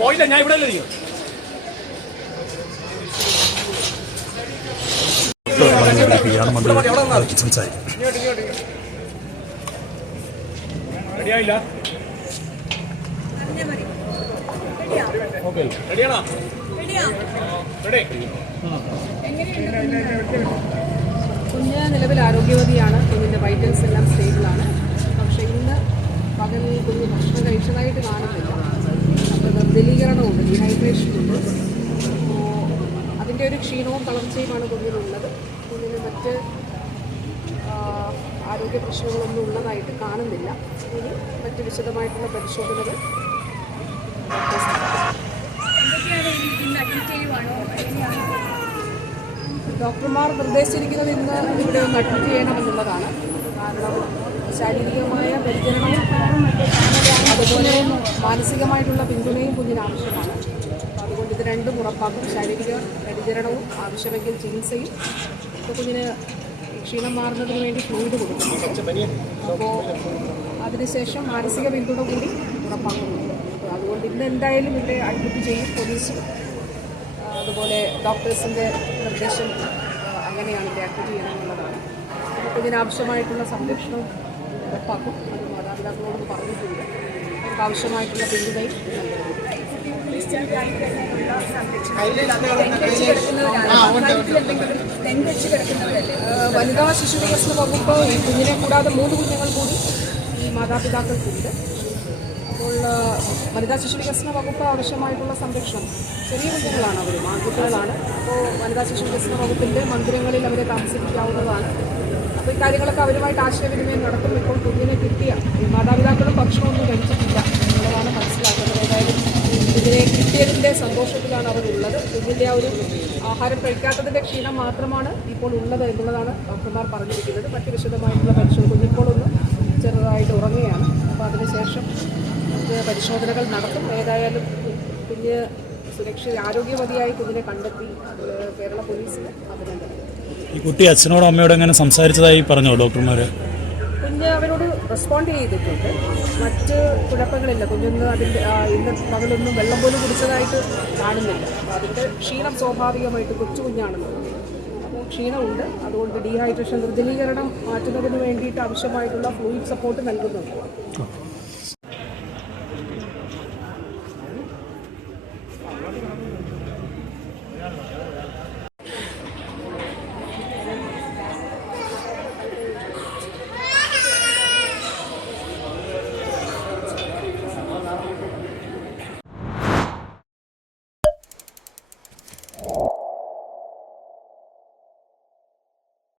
പോയില്ല, ഞാൻ ഇവിടെ റെഡിയായില്ല. കുഞ്ഞ് നിലവിൽ ആരോഗ്യവതിയാണ്. കുഞ്ഞിൻ്റെ വൈറ്റൽസ് എല്ലാം സ്റ്റേബിളാണ്. പക്ഷേ ഇന്ന് പകൽ കുഞ്ഞ് ഭക്ഷണം കഴിച്ചതായിട്ട് കാണുന്നില്ല. അപ്പോൾ നിർജ്ജലീകരണമുണ്ട്, ഡീഹൈഡ്രേഷനുണ്ട്. അപ്പോൾ അതിൻ്റെ ഒരു ക്ഷീണവും തളർച്ചയുമാണ് കുഞ്ഞിനുള്ളത്. കുഞ്ഞിന് മറ്റ് ആരോഗ്യ പ്രശ്നങ്ങളൊന്നും ഉള്ളതായിട്ട് കാണുന്നില്ല. ഇനി മറ്റ് വിശദമായിട്ടുള്ള പരിശോധനകൾ ഡോക്ടർമാർ നിർദ്ദേശിച്ചിരിക്കുന്നത് ഇന്ന് ഇവിടെ ഒന്ന് അഡ്മിറ്റ് ചെയ്യണമെന്നുള്ളതാണ്. കാരണം ശാരീരികമായ പരിചരണവും അതുപോലെ മാനസികമായിട്ടുള്ള പിന്തുണയും കുഞ്ഞിന് ആവശ്യമാണ്. അപ്പോൾ അതുകൊണ്ട് ഇത് രണ്ടും ഉറപ്പാക്കും. ശാരീരിക പരിചരണവും ആവശ്യമെങ്കിൽ ചികിത്സയും. ഇപ്പോൾ കുഞ്ഞിന് ക്ഷീണം മാറുന്നതിന് വേണ്ടി ഫ്ലൂയിഡ് കൊടുക്കുന്നു. അപ്പോൾ അതിനുശേഷം മാനസിക പിന്തുണ കൂടി ഉറപ്പാക്കുന്നുണ്ട്. അതുകൊണ്ട് ഇന്ന് എന്തായാലും ഇവിടെ അഡ്മിറ്റ് ചെയ്യും. പോലീസും അതുപോലെ ഡോക്ടേഴ്സിൻ്റെ നിർദ്ദേശം അങ്ങനെയാണ് ഇവിടെ അഡ്മിറ്റ് ചെയ്യണമെന്നുള്ളതാണ്. അപ്പോൾ ഇതിനാവശ്യമായിട്ടുള്ള സംരക്ഷണം ഉറപ്പാക്കും. അത് മാതാപിതാക്കളോട് പറഞ്ഞിട്ടുണ്ട്. അവർക്ക് ആവശ്യമായിട്ടുള്ള പിന്തുണയും വനിതാ ശിശു വികസന വകുപ്പ് ഈ കുഞ്ഞിനെ കൂടാതെ 3 കുഞ്ഞുങ്ങൾ കൂടി ഈ മാതാപിതാക്കൾക്കുണ്ട്. അപ്പോൾ വനിതാ ശിശു വികസന വകുപ്പ് ആവശ്യമായിട്ടുള്ള സംരക്ഷണം, ചെറിയ കുഞ്ഞുങ്ങളാണ്, അവരും ആൺകുട്ടികളാണ്. അപ്പോൾ വനിതാ ശിശു വികസന വകുപ്പിൻ്റെ മന്ദിരങ്ങളിൽ അവരെ താമസിപ്പിക്കാവുന്നതാണ്. അപ്പോൾ ഇക്കാര്യങ്ങളൊക്കെ അവരുമായിട്ട് ആശയവിനിമയം നടത്തും. ഇപ്പോൾ കുഞ്ഞിനെ കിട്ടിയ മാതാപിതാക്കളും ഭക്ഷണമൊന്നും കഴിച്ചിട്ടില്ല എന്നുള്ളതാണ് മനസ്സിലാക്കുന്നത്. ഏതായാലും കുഞ്ഞിനെ കിട്ടിയതിൻ്റെ സന്തോഷത്തിലാണ് അവരുള്ളത്. കുഞ്ഞിൻ്റെ ആ ഒരു ആഹാരം കഴിക്കാത്തതിൻ്റെ ക്ഷീണം മാത്രമാണ് ഇപ്പോൾ ഉള്ളത് എന്നുള്ളതാണ് ഡോക്ടർമാർ പറഞ്ഞിരിക്കുന്നത്. മറ്റ് വിശദമായിട്ടുള്ള പരിശോധന, കുഞ്ഞിപ്പോഴൊന്ന് ചെറുതായിട്ട് ഉറങ്ങുകയാണ്. അപ്പോൾ അതിനുശേഷം പരിശോധനകൾ നടത്തും. ഏതായാലും കുഞ്ഞ് ആരോഗ്യവതിയായി കുഞ്ഞിനെ കണ്ടെത്തി. അത് കേരള പോലീസിന് അഭിനന്ദനം. ഈ കുട്ടി അച്ഛനോടും അമ്മയോടും എങ്ങനെ സംസാരിച്ചതായി പറഞ്ഞോ ഡോക്ടർമാർ? കുഞ്ഞ് അവരോട് റെസ്പോണ്ട് ചെയ്തിട്ടുണ്ട്. മറ്റ് കുഴപ്പങ്ങളില്ല. കുഞ്ഞൊന്ന് ഇന്ന് പകലൊന്നും വെള്ളം പോലും കുടിച്ചതായിട്ട് കാണുന്നില്ല. അപ്പോൾ അതിൻ്റെ ക്ഷീണം സ്വാഭാവികമായിട്ട് കൊച്ചു കുഞ്ഞാണല്ലോ, അപ്പോൾ ക്ഷീണമുണ്ട്. അതുകൊണ്ട് ഡീഹൈഡ്രേഷൻ, നിർജ്ജലീകരണം മാറ്റുന്നതിന് വേണ്ടിയിട്ട് ആവശ്യമായിട്ടുള്ള ഫ്ലൂയിഡ് സപ്പോർട്ട് നൽകുന്നുണ്ട്.